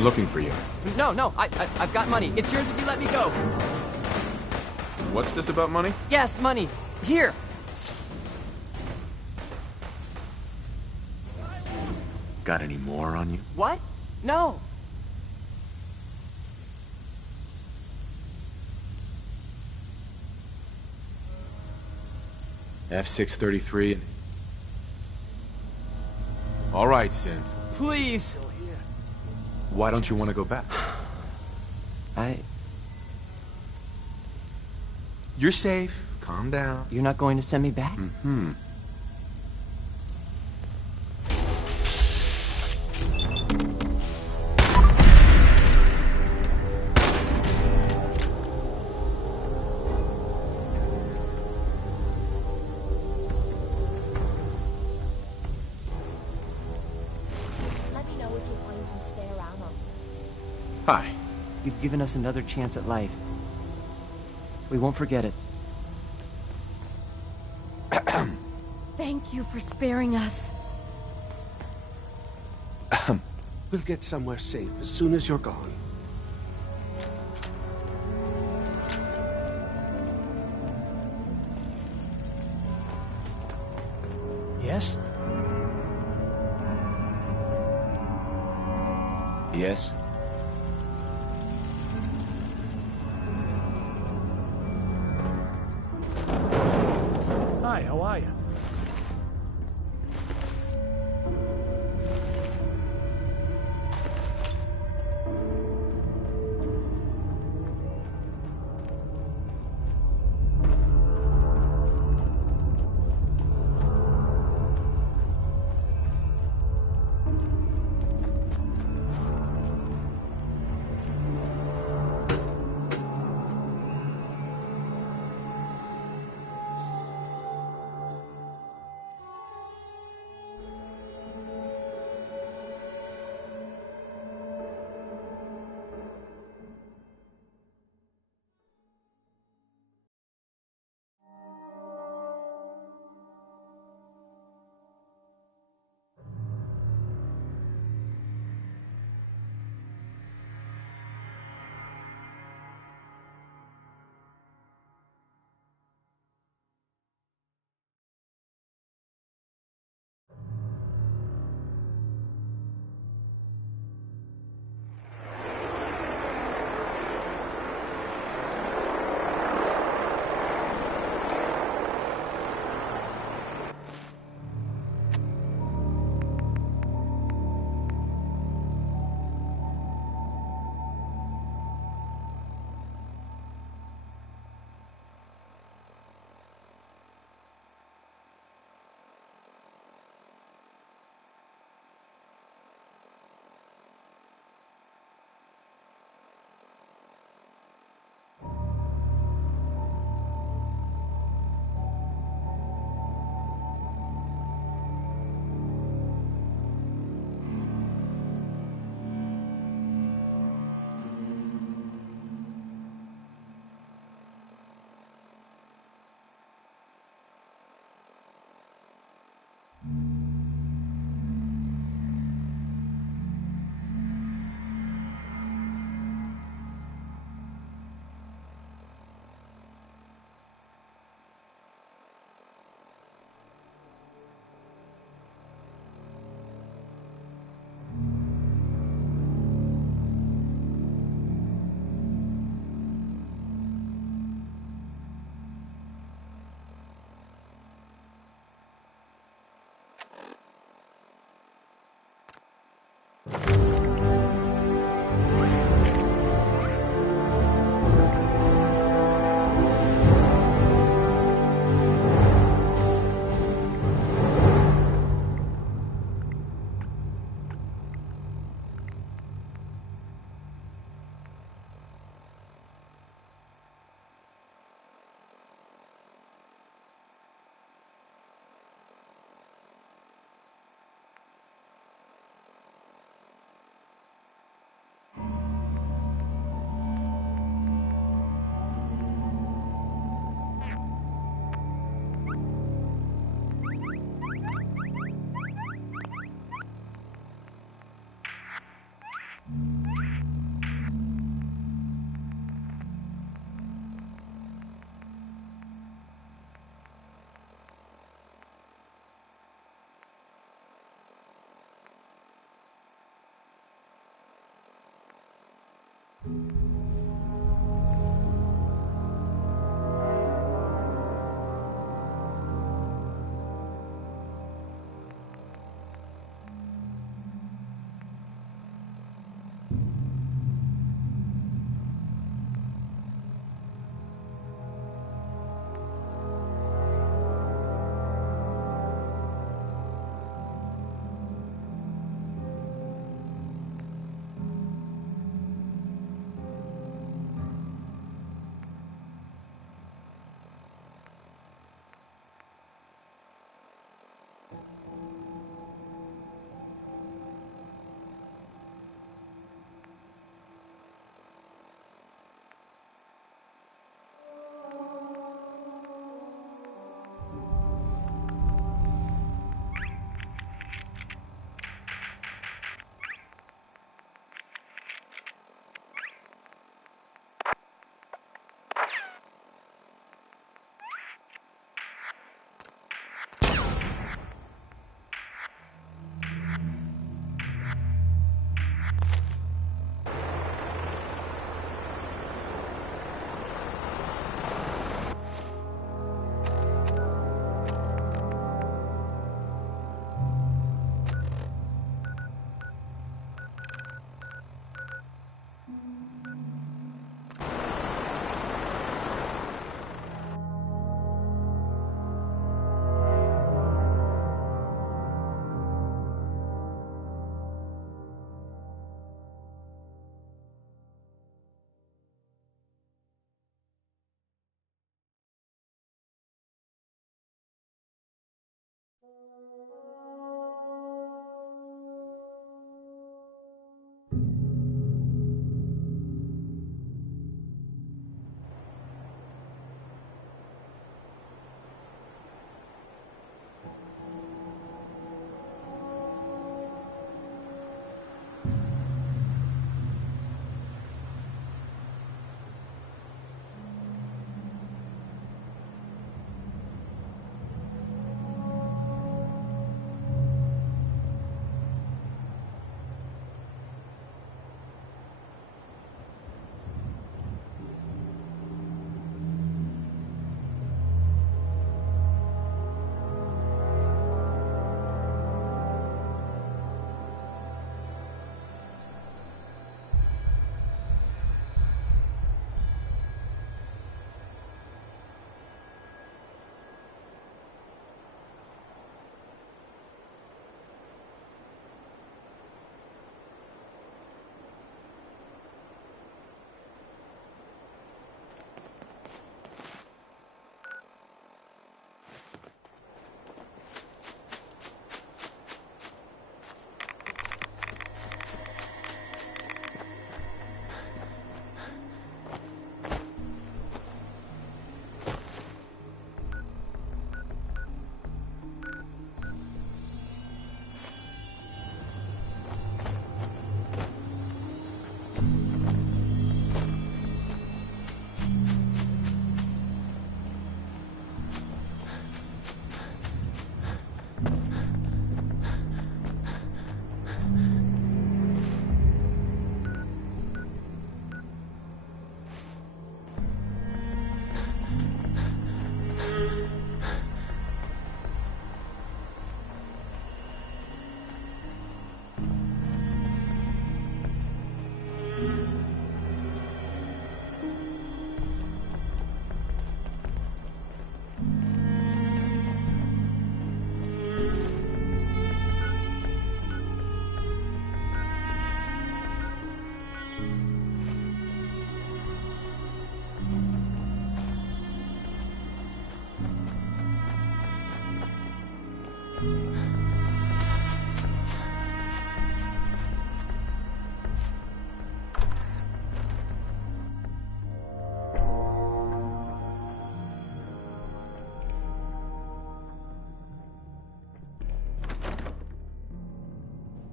been looking for you. No, I've got money. It's yours if you let me go. What's this about money? Yes, money. Here. Got any more on you? What? No. F633 and... All right, Synth. Please. Why don't you want to go back? You're safe. Calm down. You're not going to send me back? Mm-hmm. Let me know if you find some spare ammo. Hi. You've given us another chance at life. We won't forget it. Thank you for sparing us. We'll get somewhere safe as soon as you're gone. Yes? Yes? Hi, how are you?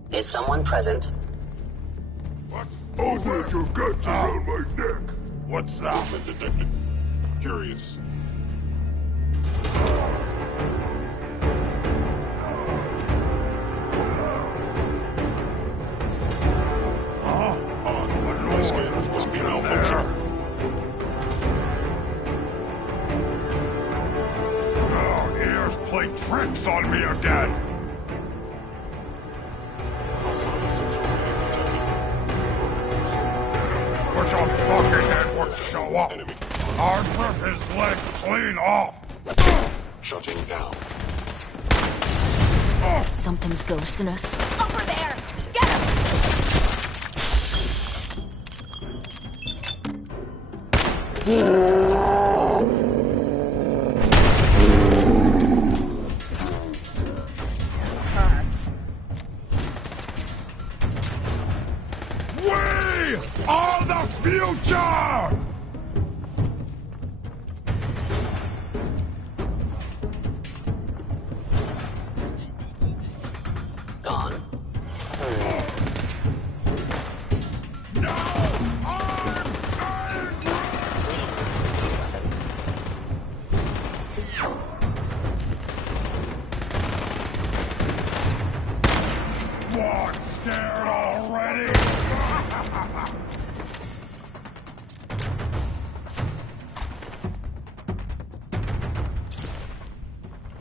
Is someone present? What? Oh, there's your guts around my neck. What's that? Detected. Curious. My scanners must be malfunctioning. Oh, ears play tricks on me again. Push a buckethead would show up. Enemy. I'd rip his leg clean off. Shutting down. Something's ghosting us. Over there! Get him! Hurts. We are the future! Gone. What, scared already?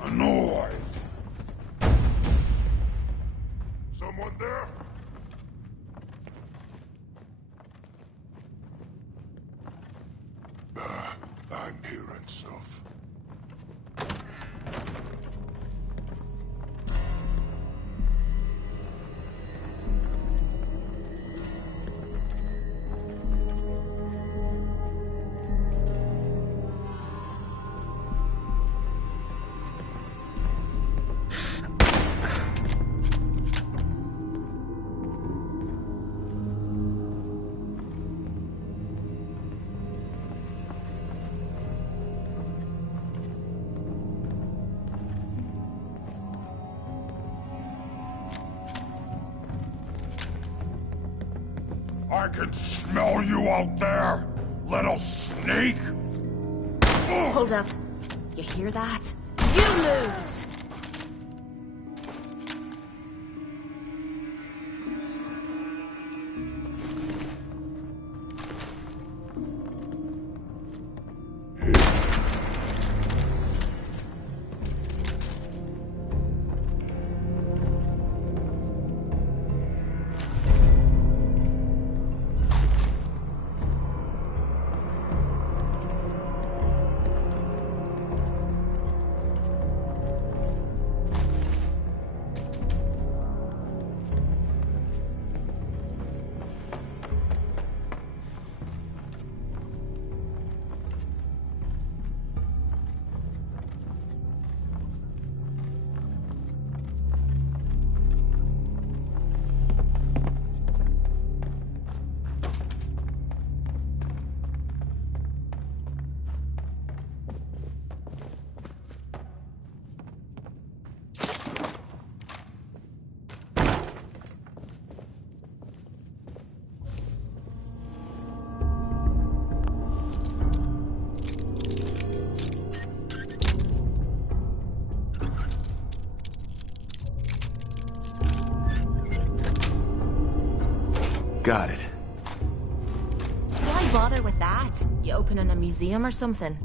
Annoyed. Someone there? I'm hearing stuff. I can smell you out there, little snake! Hold up. You hear that? You lose! Got it. Why bother with that? You opening a museum or something?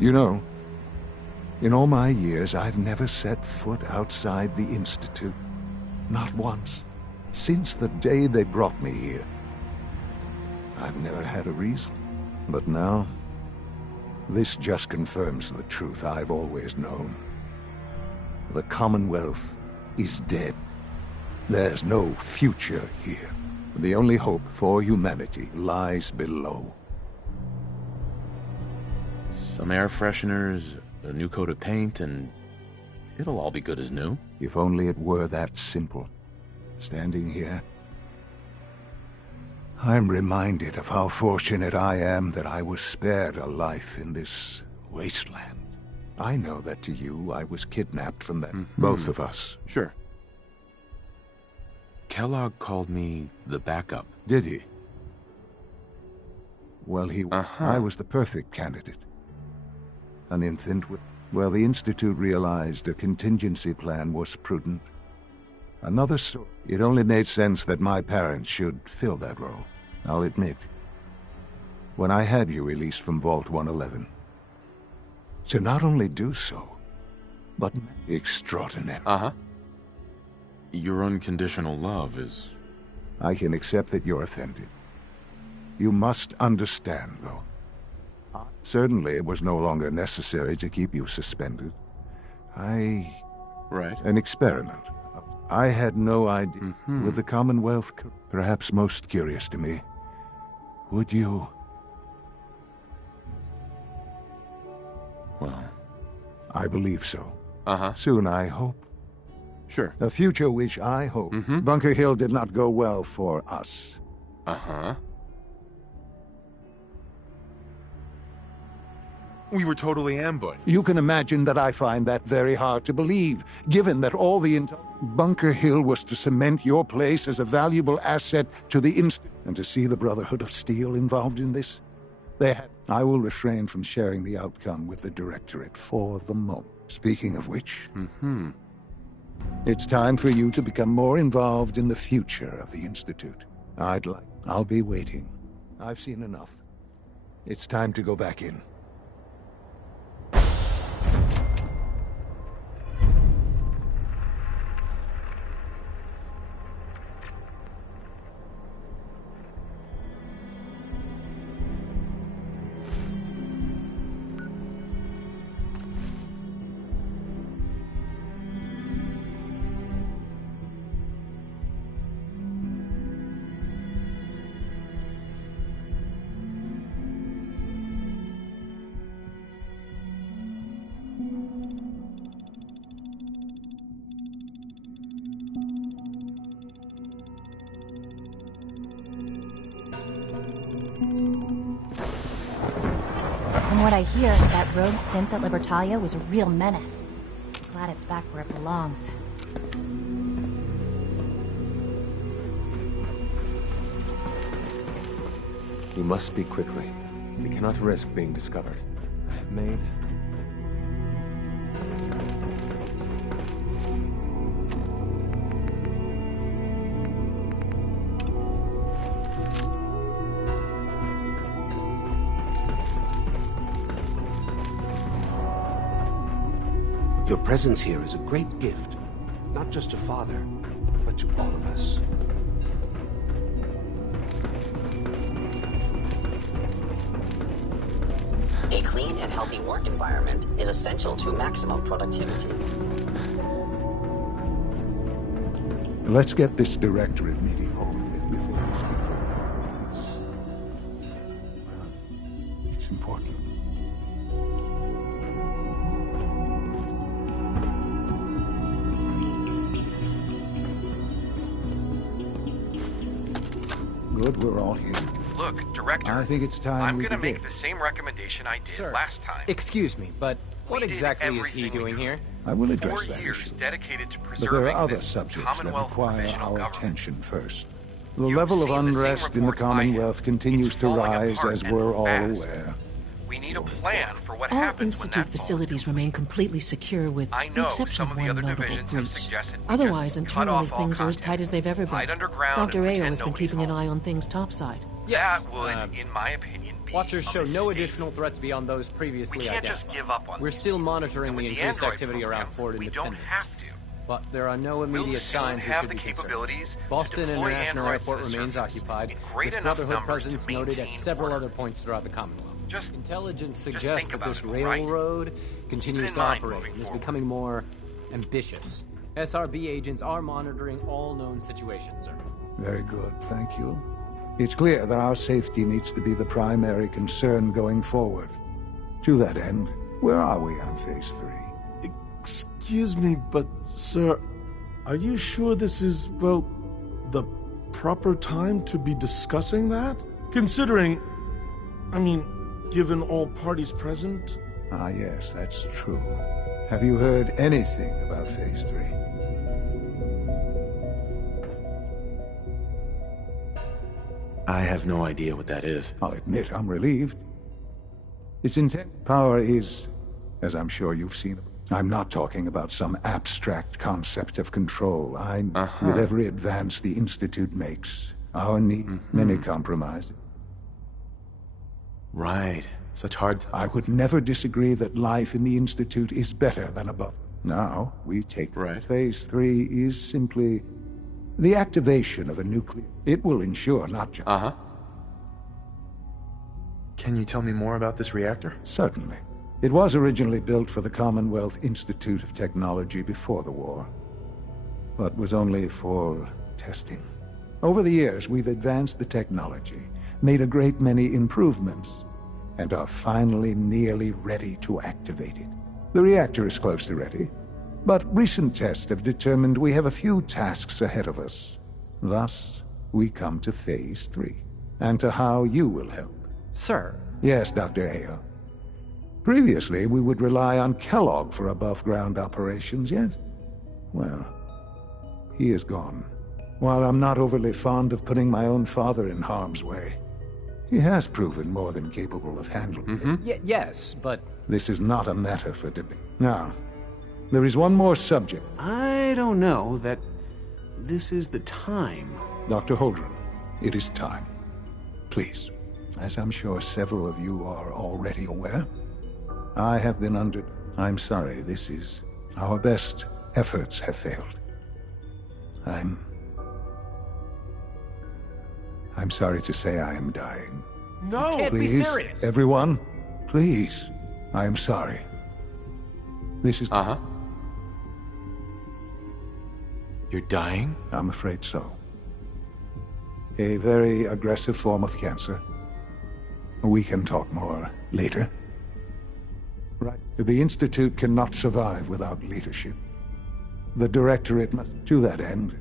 You know, in all my years, I've never set foot outside the Institute. Not once. Since the day they brought me here. I've never had a reason. But now, This just confirms the truth I've always known. The Commonwealth is dead. There's no future here. The only hope for humanity lies below. Some air fresheners, a new coat of paint, and it'll all be good as new. If only it were that simple. Standing here, I'm reminded of how fortunate I am that I was spared a life in this wasteland. I know that to you, I was kidnapped from that. Both of us. Sure. Kellogg called me the backup. Did he? Well, I was the perfect candidate. An infant with... Well, the Institute realized a contingency plan was prudent. Another story. It only made sense that my parents should fill that role. I'll admit. When I had you released from Vault 111. To not only do so, but extraordinary. Your unconditional love is... I can accept that you're offended. You must understand, though. Certainly it was no longer necessary to keep you suspended. Right. An experiment. I had no idea. With the Commonwealth, perhaps most curious to me, would you... Well... I believe so. Soon, I hope. Sure. A future which I hope. Bunker Hill did not go well for us. We were totally ambushed. You can imagine that I find that very hard to believe, given that all the Bunker Hill was to cement your place as a valuable asset to the Institute, and to see the Brotherhood of Steel involved in this. I will refrain from sharing the outcome with the Directorate for the moment. Speaking of which, it's time for you to become more involved in the future of the Institute. I'll be waiting. I've seen enough. It's time to go back in. From what I hear, that rogue synth at Libertalia was a real menace. Glad it's back where it belongs. We must speak quickly. We cannot risk being discovered. I have made... Your presence here is a great gift, not just to Father, but to all of us. A clean and healthy work environment is essential to maximum productivity. Let's get this Directorate meeting over with before we speak further. It's important. Good, we're all here. Look, Director, I think it's time I'm we gonna begin. make the same recommendation I did last time. Excuse me, but what We did exactly is he everything we doing could. here? I will address 4 that years issue. dedicated to But preserving there are other this subjects that Commonwealth require provisional our government. attention first. The You've level of seen the same unrest in the reports I Commonwealth did. continues It's to falling rise, apart as and we're all fast. aware. We need a plan for what All happens Institute when that facilities remain completely secure with I the know exception some of of the one other notable divisions have breach. suggested we Otherwise, just cut internally off all things are as contact, tight as they've ever been. hide underground Dr. and Ayo pretend has been nobody's keeping an home. eye on things topside. That would, in my opinion, be Watchers a show no mistake. additional threats beyond those previously We can't identified. just give up on We're these still people. monitoring And the with increased Android activity program, around Fort we Independence. don't have to. but there are no immediate signs we have should the be concerned. capabilities to Boston deploy International androids to Airport the remains surface occupied, in great with enough Brotherhood numbers presence to noted at maintain several order. other points throughout the Commonwealth. Just Intelligence think suggests that about this it, all right? railroad continues in to mind operate moving and is forward. becoming more ambitious. SRB agents are monitoring all known situations, sir. Very good, thank you. It's clear that our safety needs to be the primary concern going forward. To that end, where are we on Phase 3? Excuse me, but, sir, are you sure this is, well, the proper time to be discussing that? Considering, I mean, given all parties present? Ah, yes, that's true. Have you heard anything about Phase 3? I have no idea what that is. I'll admit I'm relieved. Its intent power is, as I'm sure you've seen. I'm not talking about some abstract concept of control. With every advance the Institute makes, our need, many compromise. Right. Such hard... I would never disagree that life in the Institute is better than above. Now, we take Phase 3 is simply the activation of a nuclear. It will ensure not just... Can you tell me more about this reactor? Certainly. It was originally built for the Commonwealth Institute of Technology before the war, but was only for testing. Over the years, we've advanced the technology, made a great many improvements, and are finally nearly ready to activate it. The reactor is close to ready, but recent tests have determined we have a few tasks ahead of us. Thus, we come to Phase 3, and to how you will help. Sir? Yes, Dr. Ayo. Previously, we would rely on Kellogg for above-ground operations, yes? Well, he is gone. While I'm not overly fond of putting my own father in harm's way, he has proven more than capable of handling it. Yes, but... This is not a matter for debate. Now, there is one more subject. I don't know that this is the time. Dr. Holdren, it is time. Please, as I'm sure several of you are already aware, I have been under... I'm sorry, this is... Our best efforts have failed. I'm sorry to say I am dying. No! You can't Please, be serious! Everyone, please. I am sorry. This is... You're dying? I'm afraid so. A very aggressive form of cancer. We can talk more later. Right. The Institute cannot survive without leadership. The Directorate must... To that end,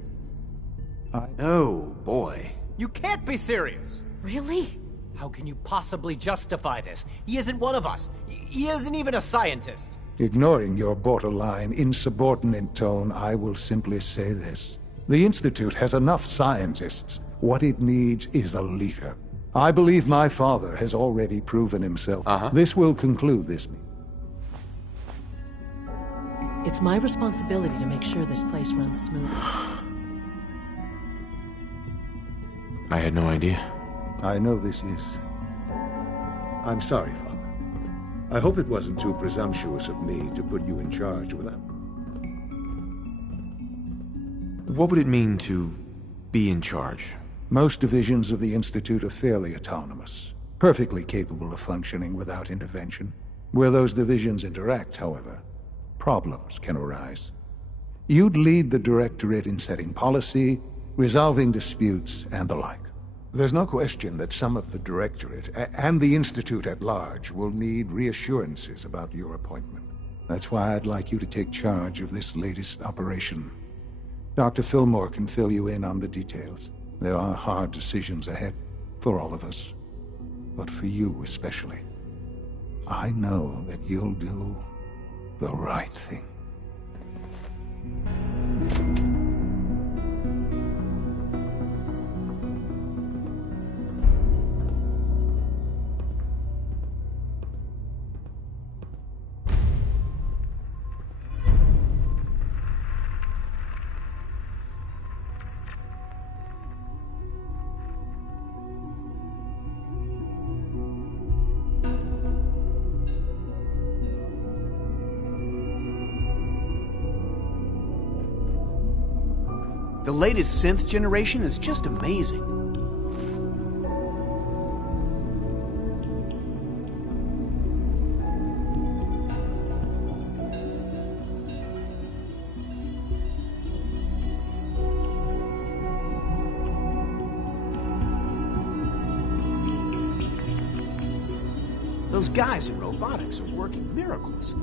Oh, boy. You can't be serious! Really? How can you possibly justify this? He isn't one of us. He isn't even a scientist. Ignoring your borderline, insubordinate tone, I will simply say this. The Institute has enough scientists. What it needs is a leader. I believe my father has already proven himself. This will conclude this meeting. It's my responsibility to make sure this place runs smoothly. I had no idea. I know this is... I'm sorry, Father. I hope it wasn't too presumptuous of me to put you in charge without... What would it mean to be in charge? Most divisions of the Institute are fairly autonomous, perfectly capable of functioning without intervention. Where those divisions interact, however, problems can arise. You'd lead the Directorate in setting policy, resolving disputes, and the like. There's no question that some of the Directorate, and the Institute at large, will need reassurances about your appointment. That's why I'd like you to take charge of this latest operation. Dr. Fillmore can fill you in on the details. There are hard decisions ahead, for all of us. But for you especially. I know that you'll do the right thing. The latest synth generation is just amazing. Those guys in robotics are working miracles.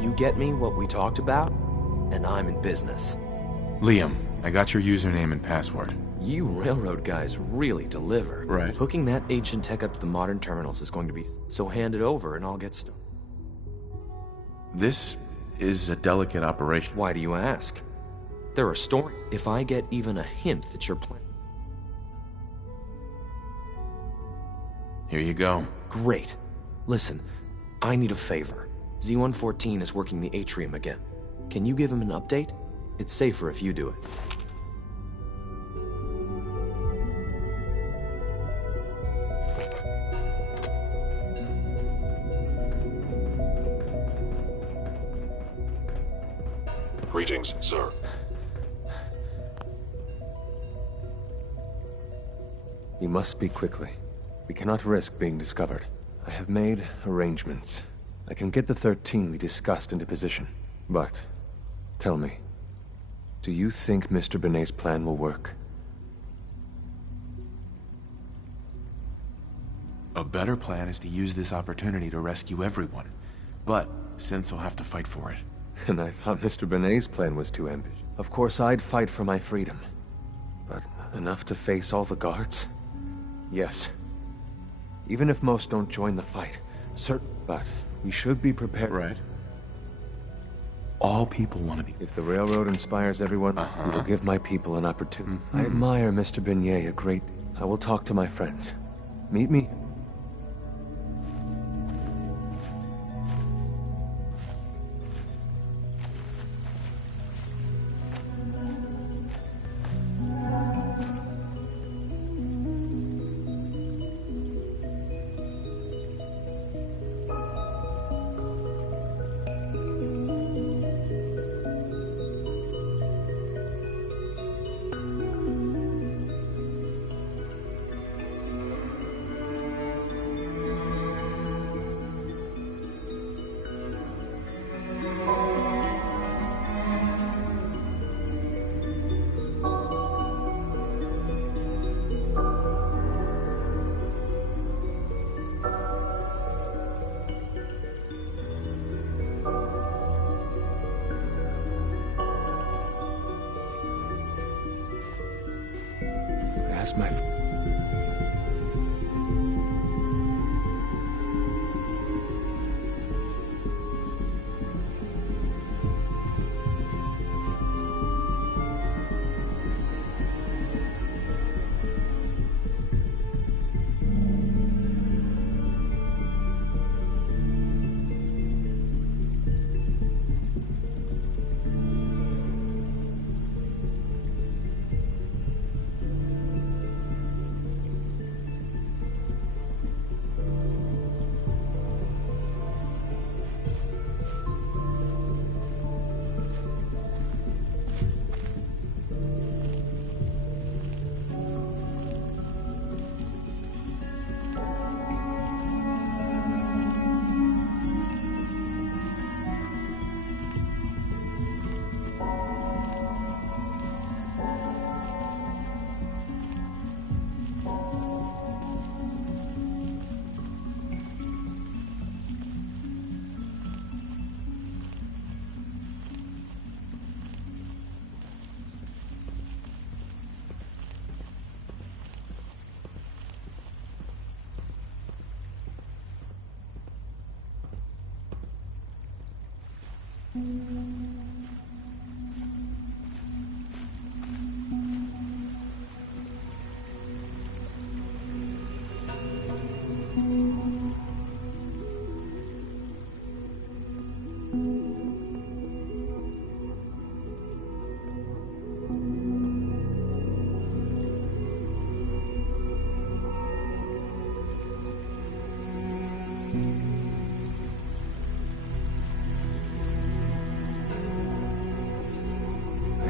You get me what we talked about, and I'm in business. Liam, I got your username and password. You railroad guys really deliver. Right. Hooking that ancient tech up to the modern terminals is going to be... So hand it over and I'll get started. This is a delicate operation. Why do you ask? There are stories. If I get even a hint that you're planning... Here you go. Great. Listen, I need a favor. Z-114 is working the atrium again. Can you give him an update? It's safer if you do it. Greetings, sir. You must speak quickly. We cannot risk being discovered. I have made arrangements. I can get the 13 we discussed into position. But, tell me, do you think Mr. Benet's plan will work? A better plan is to use this opportunity to rescue everyone. But Synths will have to fight for it. And I thought Mr. Benet's plan was too ambitious. Of course I'd fight for my freedom. But enough to face all the guards? Yes. Even if most don't join the fight. But we should be prepared. Right. All people want to be. If the railroad inspires everyone, we will give my people an opportunity. I admire Mr. Benet a great deal. I will talk to my friends. Meet me. Ask my...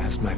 That's my...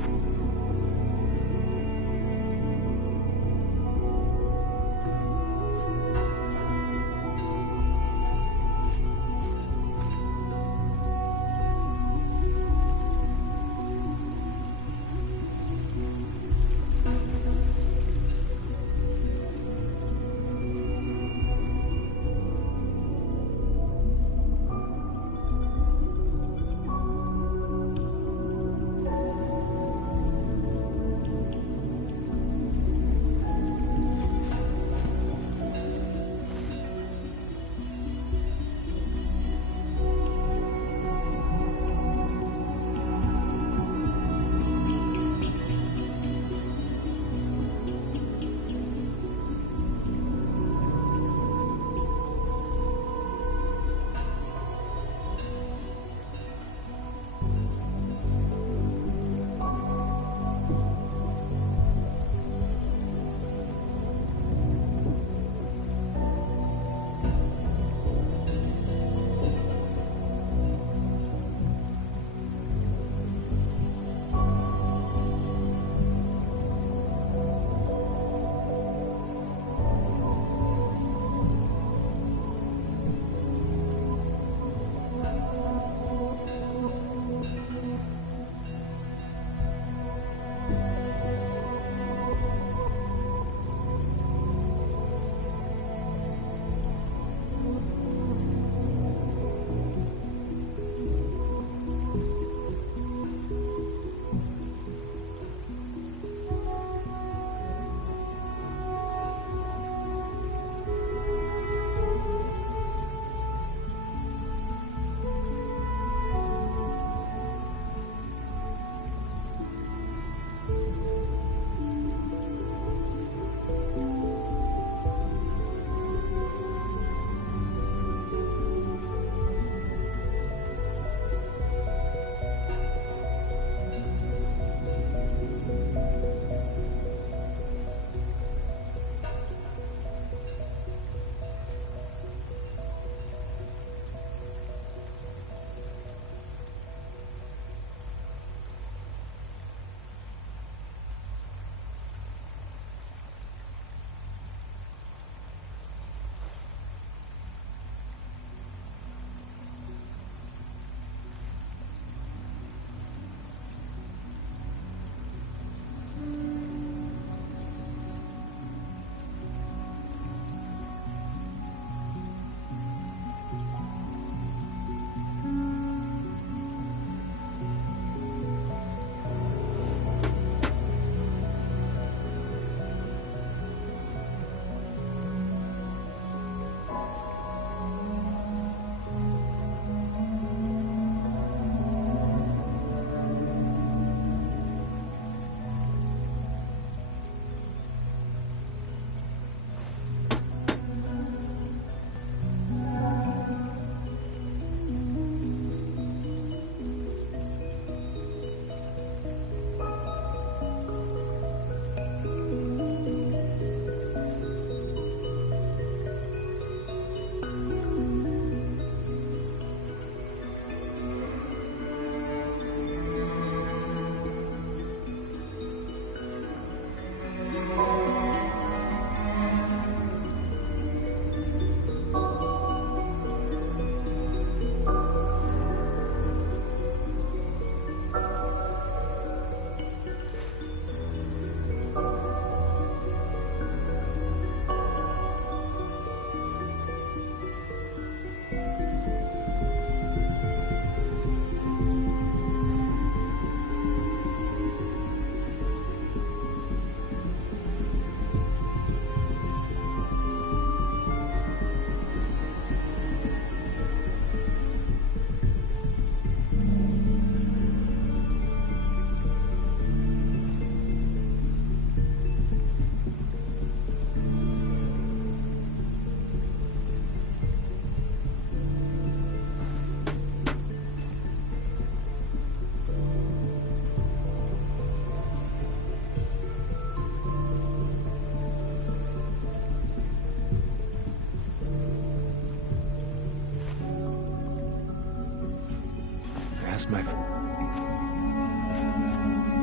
asked my...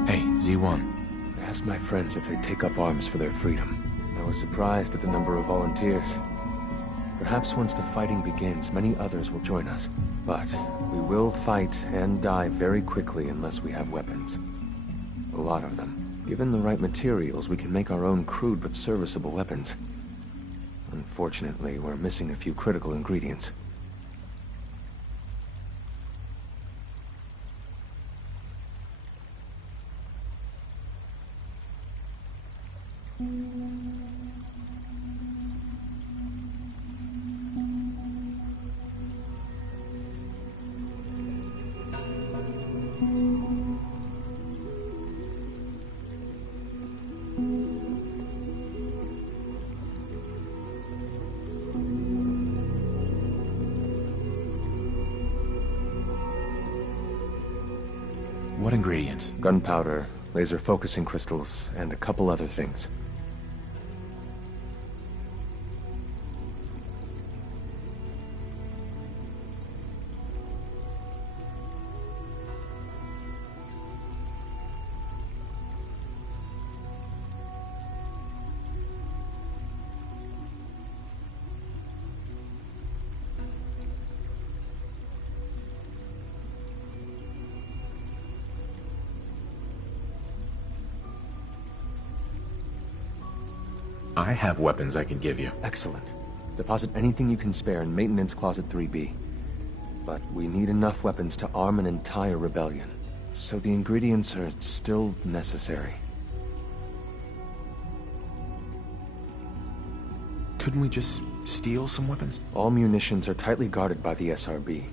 Hey, Z1. I asked my friends if they'd take up arms for their freedom. I was surprised at the number of volunteers. Perhaps once the fighting begins, many others will join us. But we will fight and die very quickly unless we have weapons. A lot of them. Given the right materials, we can make our own crude but serviceable weapons. Unfortunately, we're missing a few critical ingredients. What ingredients? Gunpowder, laser focusing crystals, and a couple other things. I have weapons I can give you. Excellent. Deposit anything you can spare in Maintenance Closet 3B. But we need enough weapons to arm an entire rebellion. So the ingredients are still necessary. Couldn't we just steal some weapons? All munitions are tightly guarded by the SRB.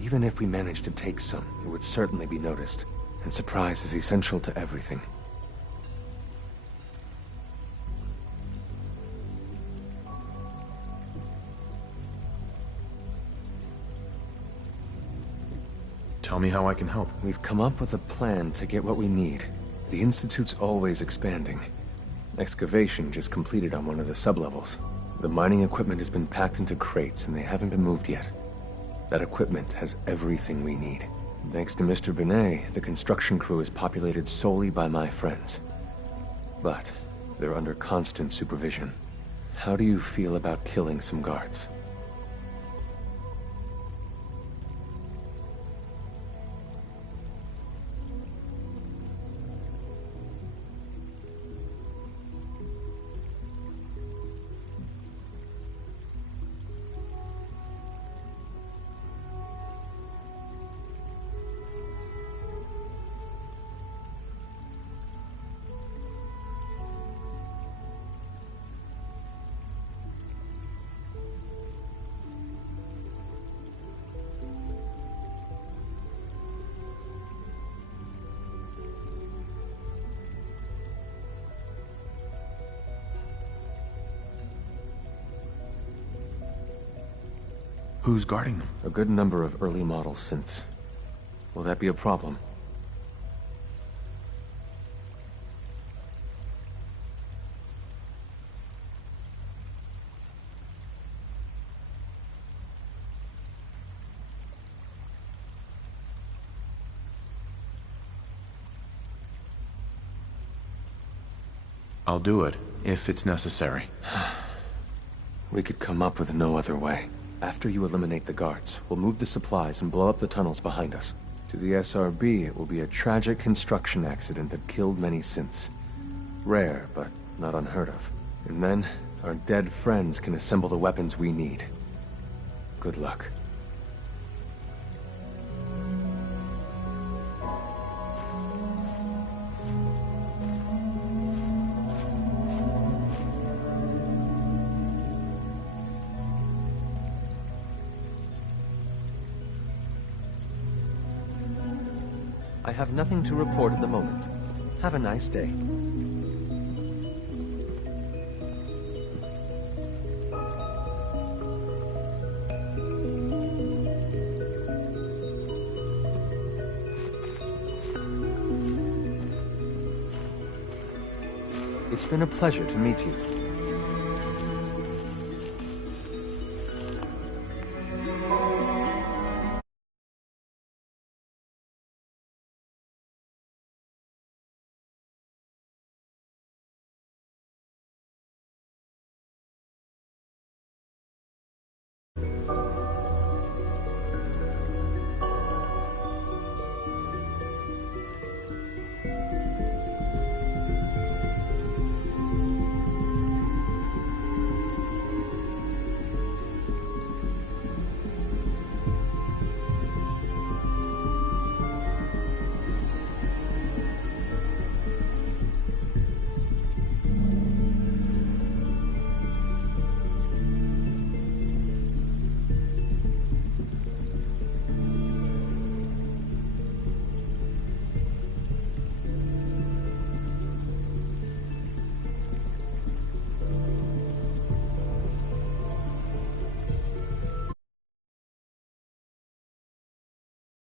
Even if we managed to take some, it would certainly be noticed. And surprise is essential to everything. Tell me how I can help. We've come up with a plan to get what we need. The Institute's always expanding. Excavation just completed on one of the sublevels. The mining equipment has been packed into crates and they haven't been moved yet. That equipment has everything we need. Thanks to Mr. Binet, the construction crew is populated solely by my friends. But they're under constant supervision. How do you feel about killing some guards? Who's guarding them? A good number of early model synths. Will that be a problem? I'll do it, if it's necessary. We could come up with no other way. After you eliminate the guards, we'll move the supplies and blow up the tunnels behind us. To the SRB, it will be a tragic construction accident that killed many synths. Rare, but not unheard of. And then, our dead friends can assemble the weapons we need. Good luck. I have nothing to report at the moment. Have a nice day. It's been a pleasure to meet you.